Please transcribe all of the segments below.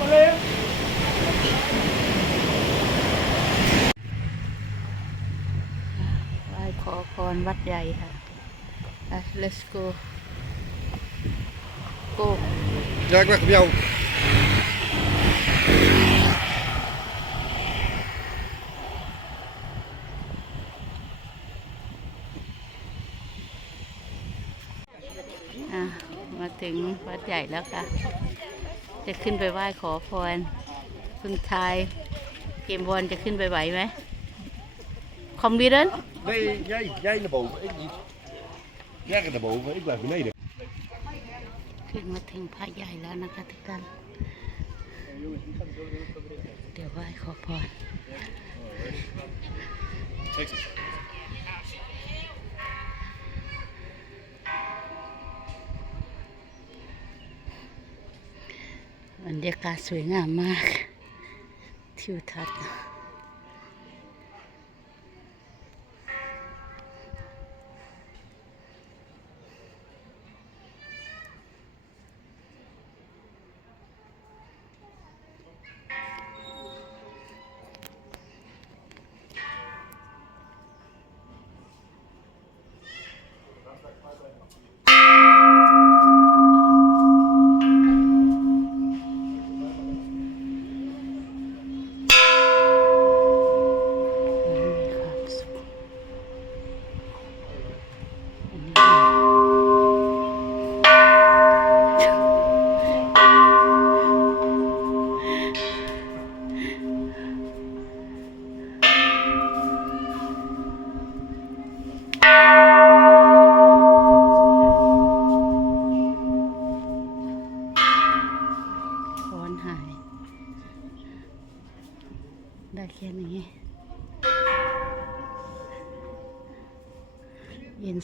มาเลยไหว้ขอพรวัดใหญ่ค่ะอะ let's go go Ja, ik wacht op jou. อะมาถึงวัดใหญ่แล้วค่ะ จะขึ้นไปไหว้ขอพรคุณชาย เกมบอลจะขึ้นไปไหวไหมคอมบิเดน Nee, jij, jij naar boven, ik niet. Jij gaat naar boven, ik blijf beneden. ขึ้นมาถึงพระใหญ่แล้วนะคะทุกท่านเดี๋ยวไหว้ขอพร บรรยากาศสวยงามมากทิวทัศน์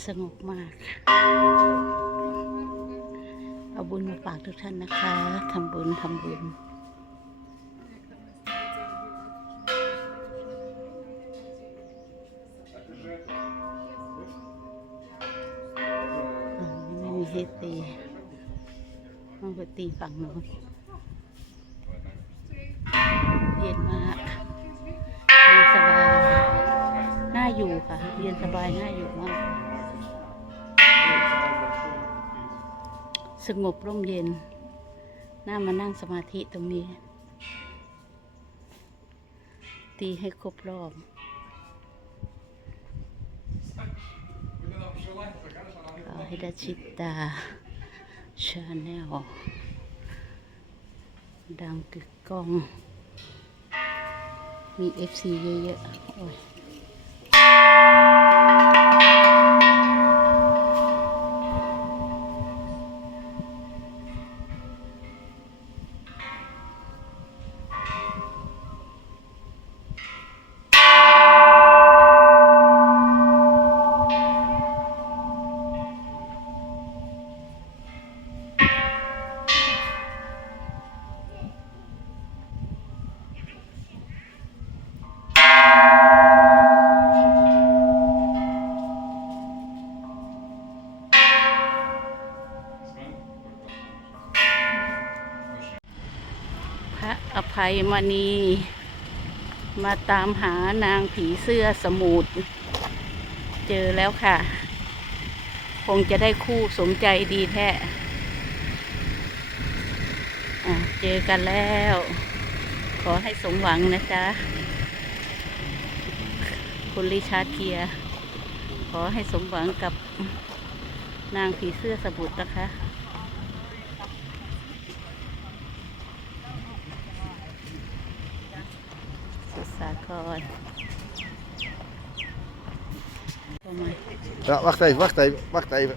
สงบมาก เอาบุญมาฝากทุกท่านนะคะทำบุญทำบุญไม่มีให้ตีต้องไปตีฝั่งโน้นเย็นมากเย็นสบาย น่าอยู่ค่ะ เย็นสบาย น่าอยู่มาก สงบร่มเย็น น่ามานั่งสมาธิตรงนี้ ตีให้ครบรอบขอให้ได้ชิตตาชาแนลดังกึกก้อง มีเอฟซีเยอะๆโอ้ย ภัยมณี มาตามหานางผีเสื้อสมุทรเจอแล้วค่ะ คงจะได้คู่สมใจดีแท้อะเจอกันแล้ว ขอให้สมหวังนะจ๊ะ คุณลิชาเกีย ขอให้สมหวังกับนางผีเสื้อสมุทรนะคะ สุดสาครประมาณ Ja, wacht even, wacht even, wacht even.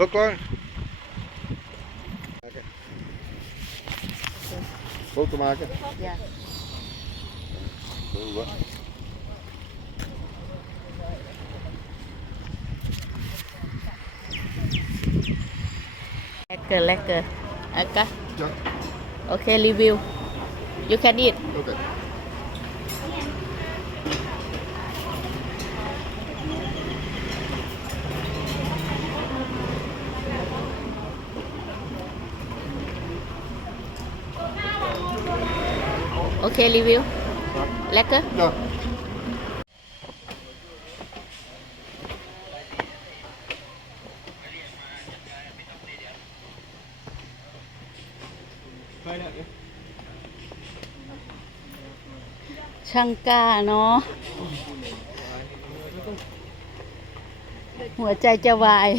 ดีอันนี้ก็คือ Zo klaar? Foto maken? อย่า Zo, wat? lekker lekker oké Ja, โอเครีวิว you can eat oké. Okay, review. Lekker? Ja. Bijna, ja. ช่างกล้าเนาะ หัวใจจะวาย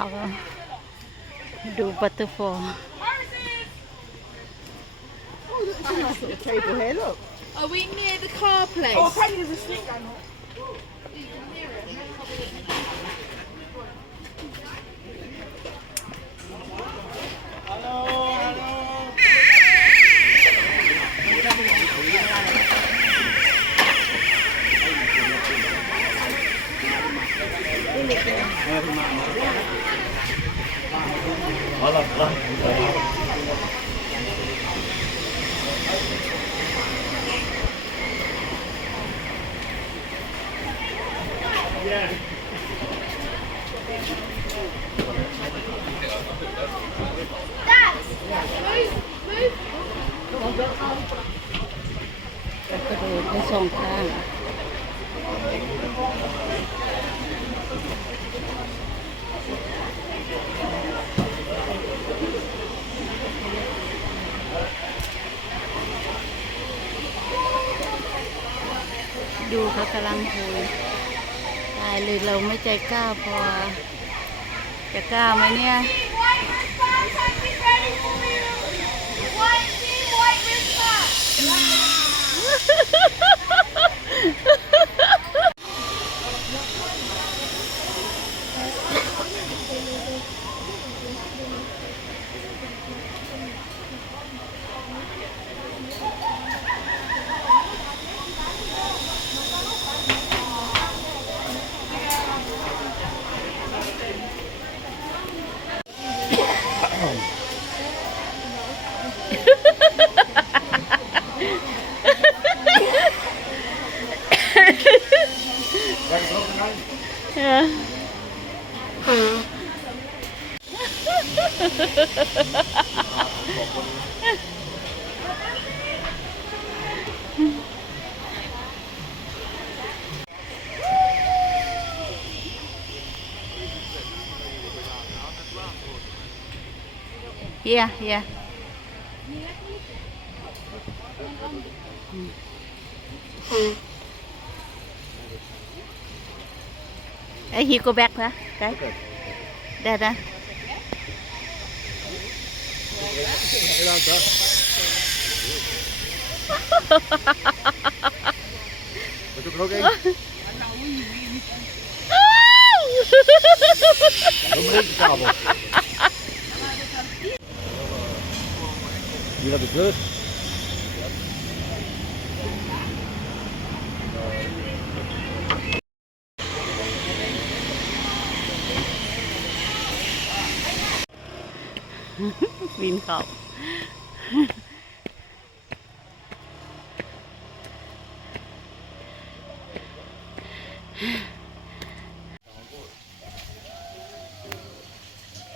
เขาดูบัตเตอร์ฟอล table here, look. Are we near the car place? Oh, Penny's asleep. I know. Move, เขากำลังคุยตายเลยเราไม่ใจกล้าพอ จะกล้าไหมเนี่ย Oh. Yeah, yeah. Hmm. Hey, you go back, huh? That, that, that. Hahaha. subscribe cho kênh Ghiền Mì Gõ Để không bỏ Hahaha. những video hấp dẫn ik terug. Vin เขา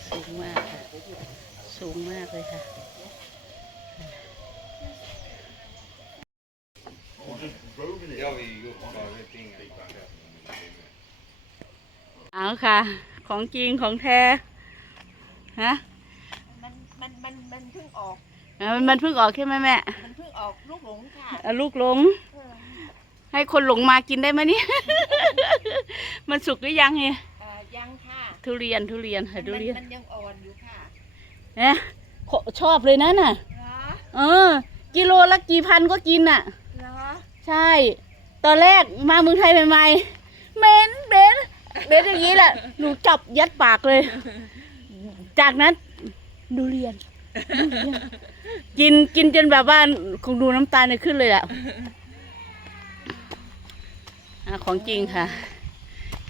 สูงมากค่ะ สูงมากเลยค่ะ เอาค่ะ ของจริงของแท้ฮะมันมันมันมันเพิ่งออกอะมันมันเพิ่งออกใช่ไหมแม่มันเพิ่งออกลูกหลงค่ะอะลูกหลง เออให้คนหลงมากินได้ไหมเนี่ย มันสุกหรือยังเนี่ยเอ่อยังค่ะทุเรียนทุเรียนค่ะมันทุเรียนมันยังอ่อนอยู่ค่ะเนี่ยชอบเลยนะน่ะ เหรอเออ กิโลละกี่พันก็กินน่ะ เหรอใช่ ตอนแรกมาเมืองไทยใหม่ๆเหม็นเบ็นเบ็นอย่างนี้แหละหนูจับยัดปากเลย จากนั้นดูเรียนดูเรียน กินกินจนแบบว่าคงดูน้ำตาลเนี่ยขึ้นเลยแหละอะของจริงค่ะ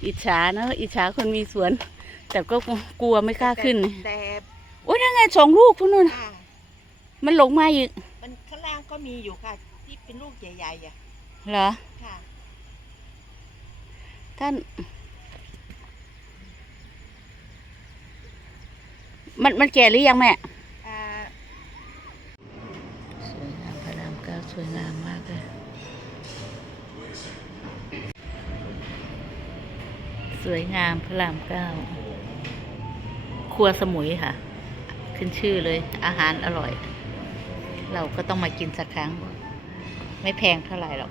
อิจฉานะอิจฉาคนมีสวน แต่ก็กลัวไม่กล้าขึ้น แต่โอ้ยนั่นไงสองลูกคุณนุ่นค่ะมันหลงมาอีก มันข้างล่างก็มีอยู่ค่ะ ที่เป็นลูกใหญ่ๆอะ เหรอค่ะท่าน มันมันแก่หรือยังแม่สวยงามพระรามเก้าสวยงามมากเลย สวยงามพระรามเก้าครัวสมุยค่ะ ขึ้นชื่อเลย อาหารอร่อย เราก็ต้องมากินสักครั้ง ไม่แพงเท่าไหร่หรอก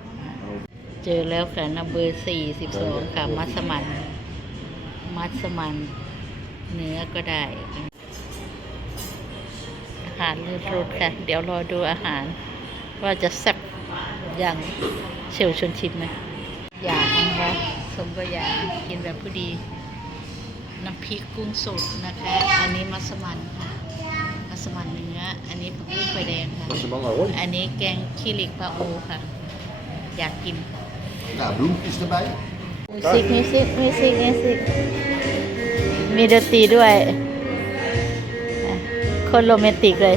เจอแล้วค่ะนับเบอร์สี่สิบสองค่ะ มัสมัน มัสมันเนื้อก็ได้อาหารเลือดรสค่ะ เดี๋ยวรอดูอาหาร ว่าจะแซ่บอย่างเชลชวนชิมไหมอยากนะคะสมก็อยากกินแบบผู้ดี น้ำพริกกุ้งสดนะคะ อันนี้มัสมันค่ะ มัสมันเนื้อ อันนี้ผักบุ้งไฟแดงค่ะ Dat is een man hoor. อันนี้แกงขี้เหล็กปลาโอค่ะ อยากกิน Nou, bloempjes erbij. Muziek, muziek, muziek, muziek. มีดนตรีด้วย คนโรแมนติกเลย